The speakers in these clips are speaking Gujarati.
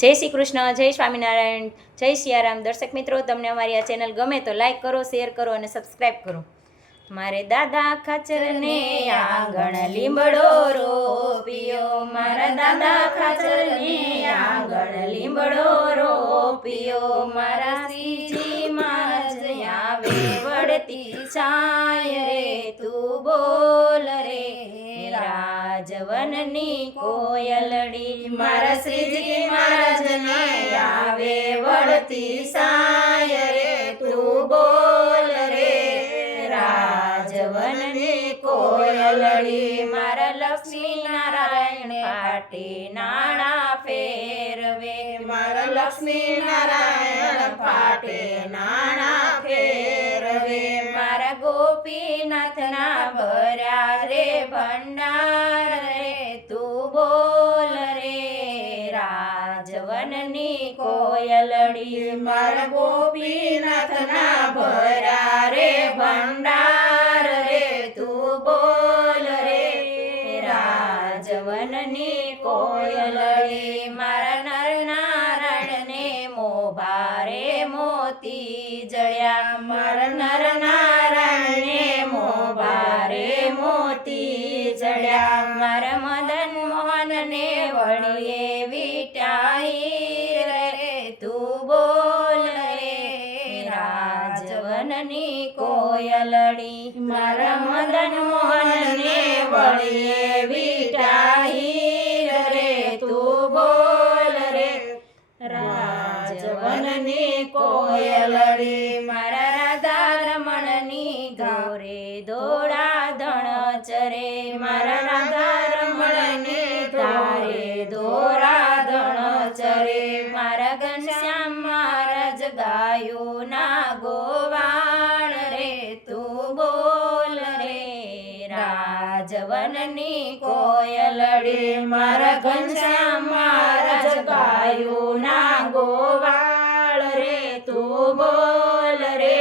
જય શ્રી કૃષ્ણ, જય સ્વામિનારાયણ, જય સિયારામ. દર્શક મિત્રો, તમને અમારી આ ચેનલ ગમે તો લાઈક કરો, શેર કરો અને સબસ્ક્રાઈબ કરો. મારે દાદા ખાચરને આંગણ લીમડો રોપ્યો, મારા દાદા ખાચરને આંગણ લીમડો રોપ્યો, મારા શ્રીજી મહારાજ આવે વળતી છાય રે, તું બોલ રે રાજવનની કોયલડી. મારા શ્રીજી મહારાજને આવે વળતી છાય રે, તું બોલ રે રાજવનની કોયલડી. મારા લક્ષ્મી નારાયણ પાટે નાણા ફેરવે, મારા લક્ષ્મી નારાયણ પાટે નાણા ફેરવે, મારા ગોપીનાથના ભર્યા રે ભંડાર રે, તું બોલ રે રાજવનની કોયલડી. મારા ગોપીનાથના ભર્યા રે ભંડાર રે, તું બોલ રે રાજવનની કોયલડી. મારા નરનારાયણને મોભારે મોતી જડ્યા, મારા નરનારાયણને મોભારે મોતી જડ્યા, મારા મદન મોહનને વળીએ વિટાઈ રે, તું બોલ રે રાજવનની કોયલડી. મારા મદન મોહનને વળીએ વિટાઈ રે, તું બોલ રે રાજવનની કોયલડી. મારા રાધા રમણની ગૌરે દોડા ધણ ચરે, મારા રાધા રમણની ગૌરે દોરા ધણ ચરે, મારા ઘનશ્યામ મહારાજ ગાયોના ગોવાળ રે, તું બોલ રે રાજવનની કોયલડી. મારા ઘનશ્યામ મહારાજ ગાયોના ગોવાળ રે, તું બોલ રે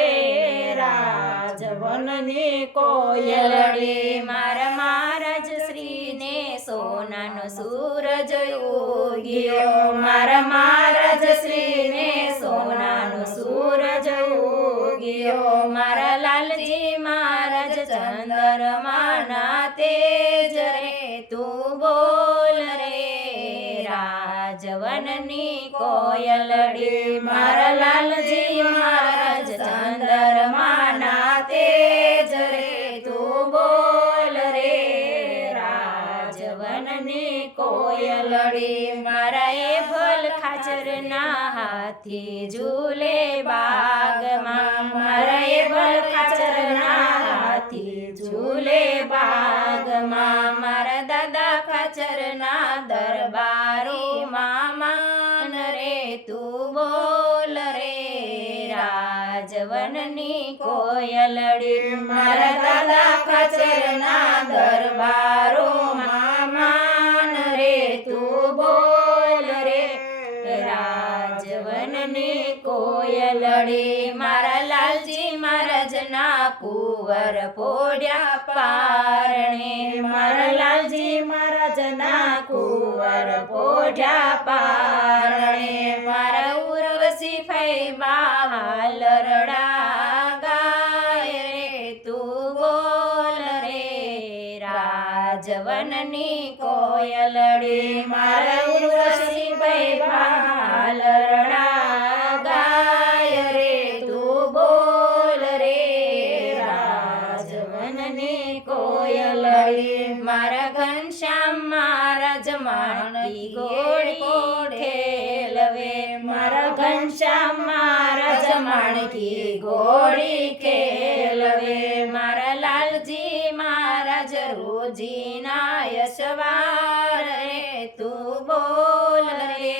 રાજવનની કોયલડી. મારા મહારાજ શ્રીને સોનાનો સૂરજ ઉગ્યો, મારા મહારાજ શ્રીને સોનાનો સૂરજ ઉગ્યો, મારા લાલજી મહારાજ ચંદ્રમાના તેજ રે, તું બોલ રે રાજવનની કોયલડી. મારા લાલજી મહારાજ ચંદ્રમાના તેજ રે, તું બોલ રે રાજવનની કોયલડી. મારા એ ભલ ખાચરના હાથી ઝૂલે બાગમાં, મારા એ ભલ ખાચરના હાથી ઝૂલે બાગમાં, મારા દાદા ખાચરના દરબારોમાં માન રે, તું બોલ રે રાજવનની કોયલડી. મારા દાદા ખાચરના દરબારોમાં માન રે, તું બોલ રે રાજવનની કોયલડી. મારા લાલજી મહારાજના કુંવર પોડ્યા પારણે, મારા લાલજી મહારાજના કુંવર પોડ્યા પારણે, મારા ઉર્વશી ફૈબા હાલરડા ગાય રે, તું બોલ રે રાજવનની કોયલડી. મારા ઉર્વશી ફૈબા હાલરડા ગાય રે, તું બોલ રે રાજવનની કોયલડી. મારા ઘનશ્યામ મહારાજ માણકી ઘોડી ખેલવે, મારા ઘનશ્યામ મહારાજ માણકી ઘોડી ખેલવે, મારા લાલજી મહારાજ રોજીના યશવાર રે, તું બોલ રે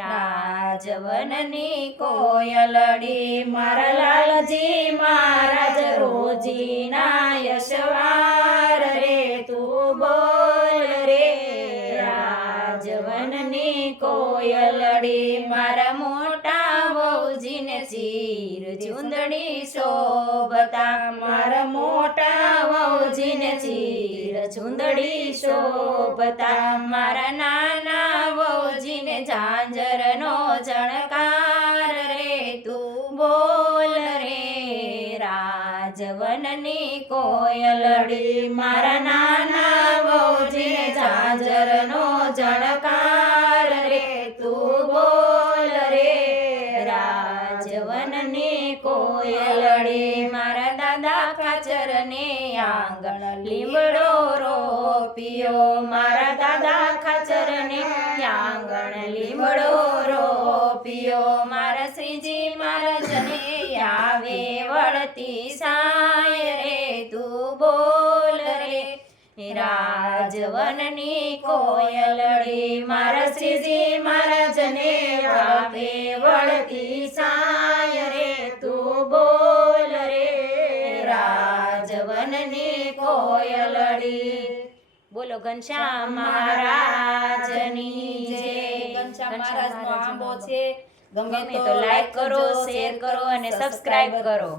રાજવનની કોયલડી. મારા લાલજી મહારાજ રોજીના યશવાર રે, તું બોલ રે રાજવનની કોયલડી. મારા મોટા વહુજીને ચીર ચૂંદડી શોભતા, મારા મોટા વહુજીને ચીર ચૂંદડી શોભતા, મારા નાના વહુજીને ઝાંઝરનો ઝણકાર રે તું બોલ રે રાજવનની કોયલડી મારા નાના વહુજીને ઝાંઝરનો ઝણકાર રે તું બોલ રે રાજવનની કોયલડી મારા દાદા ખાચરને આંગણ લીમડો રોપ્યો મારા દાદા ખાચરને આંગણ લીમડો રોપ્યો મારા શ્રીજી મહારાજને આવે વળતી સાય રે તું બોલ રે રાજવનની કોયલડી મારા શ્રીજી મહારાજને આવે વળતી સાય રે તું બોલ રે રાજવનની કોયલડી બોલો ઘનશ્યામ મહારાજની જય ઘનશ્યામ મહારાજનો આંબો છે ગમે તો લાઈક કરો શેર કરો અને સબસ્ક્રાઇબ કરો